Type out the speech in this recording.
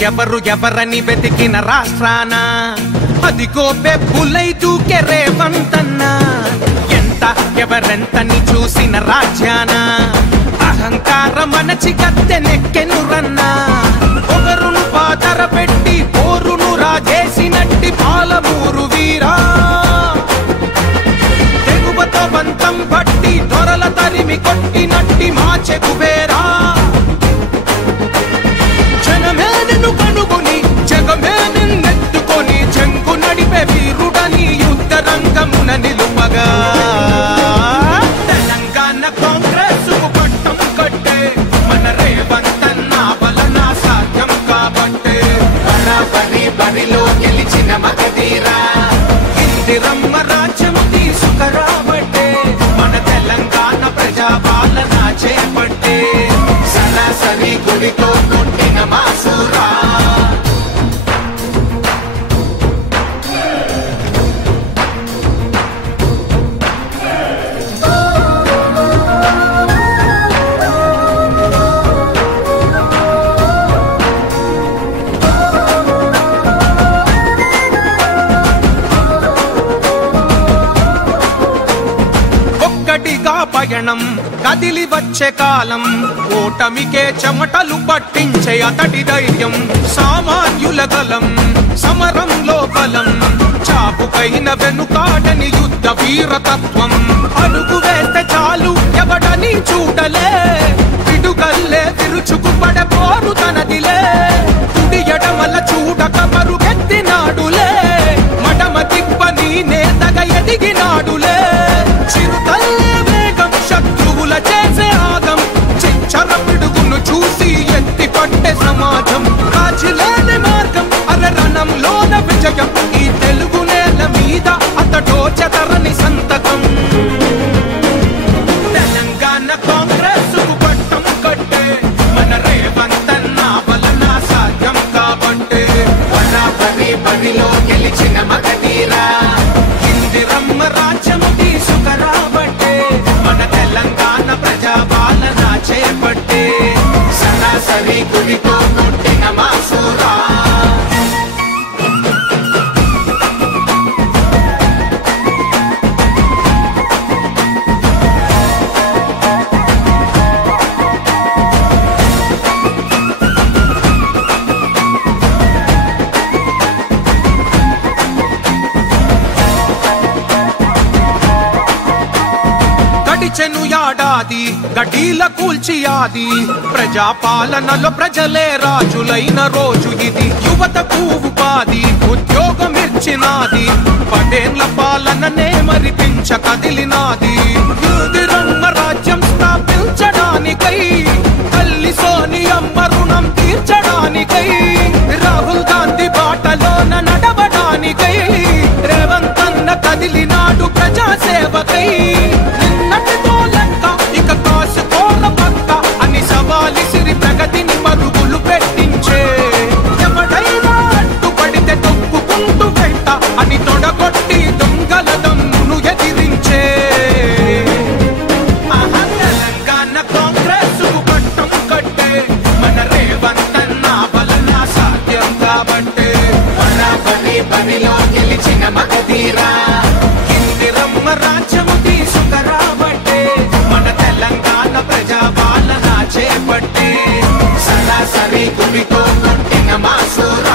ఎవరు ఎవరని వెతికిన రాష్ట్రాన అదిగో బెబ్బులై దూకే రేవంతన్నా. ఎంత ఎవరెంతని చూసిన రాజ్యాన అహంకారం మనచి గద్దెనెక్కెను రన్నా. పొగరును పాతర పెట్టి పోరును రాజేసినట్టి పాలమూరు వీరా. తెగువతో బంతం పట్టి దొరల తరిమి కొట్టినట్టి మా చెగువేరా. జనమే నిన్ను కనుగొని జగమే నిన్నెత్తుకొని చెంగు నడిపే వీరుడని యుద్ధ రంగమున నిలుపగా తెలంగాణ కాంగ్రెస్ కు పట్టం కట్టే మన రేవంతన్న వలన సాధ్యం కాబట్టే. బరాబరి బరిలో గెలిచిన మగధీరా ఇందిరమ్మ రాజ్యం తీసుకురాబట్టే. మన తెలంగాణ ప్రజా పాలన చేపట్టే సరాసరి గుడితో కొట్టిన మాసూరా. పయనం కదిలి వచ్చే కాలం ఓటమికే చెమటలు పట్టించే అతడి ధైర్యం. సామాన్యుల గలం సమరంలో బలం చాపుకైన వెనుకాడని యుద్ధ వీరతత్వం. అడుగు వేస్తే చాలు ఎవడని చూడలే పిడుగల్లే విరుచుకు పడపోరు తనదిలే. కుడి ఎడమల చూడక మరుగెత్తినాడులే మడమ తిప్పని నేతగ ఎదిగినాడులే. చిరుతల్లే వేగం శత్రువుల చేసే ఆగం చిచ్చర పిడుగును చూసి ఎత్తి పట్టే సమాజం. రాజులేని మార్గం అరణంలోన విజయం ఈ తెలుగు నేల మీద అతడో చెదరని సంతకం. తెలంగాణ కాంగ్రెస్ కు పట్టం కట్టే మన రేవంతన్న వలన సాధ్యం కాబట్టే. బరాబరి బరిలో గెలిచిన మగధీరా ఇందిరమ్మ రాజ్యం తీసుకురాబట్టే. మన తెలంగాణ ప్రజా పాలన చేపట్టే సరాసరి గుడితో కొట్టిన మాసూరా. గడిచెను యాడాది గడీల కూల్చి ఆది ప్రజాపాలనలో ప్రజలే రాజులైన రోజు ఇది. యువతకు ఉపాధి ఉద్యోగమిచ్చినాది పదేళ్ల పాలననే మరిపించ కదిలినాది. ఇందిరమ్మ రాజ్యం స్థాపించడానికై తల్లి సోనియమ్మ రుణం తీర్చడానికై రాహుల్ గాంధీ బాటలోన నడవడానికై రేవంతన్న కదిలినాడు ప్రజాసేవకై. నిన్నటితో లెక్క ఇక కాసుకోర పక్క అని సవాలిసిరి ప్రగతిని పరుగులు పెట్టించే. ఎవడైనా అడ్డుపడితే తొక్కుకుంటూ వెంట అని తొడగొట్టి దొంగల దమ్మును ఎదిరించే. తెలంగాణ కాంగ్రెస్ కు పట్టం కట్టే మన రేవంతన్న వలన సాధ్యం కాబట్టే. బరాబరి బరిలో గెలిచిన మగధీరా ఇందిరమ్మ రాజ్యం తీసుకురాబట్టే. మన తెలంగాణ ప్రజా పాలన చేపట్టే సరాసరి గుడితో కొట్టిన మాసూరా.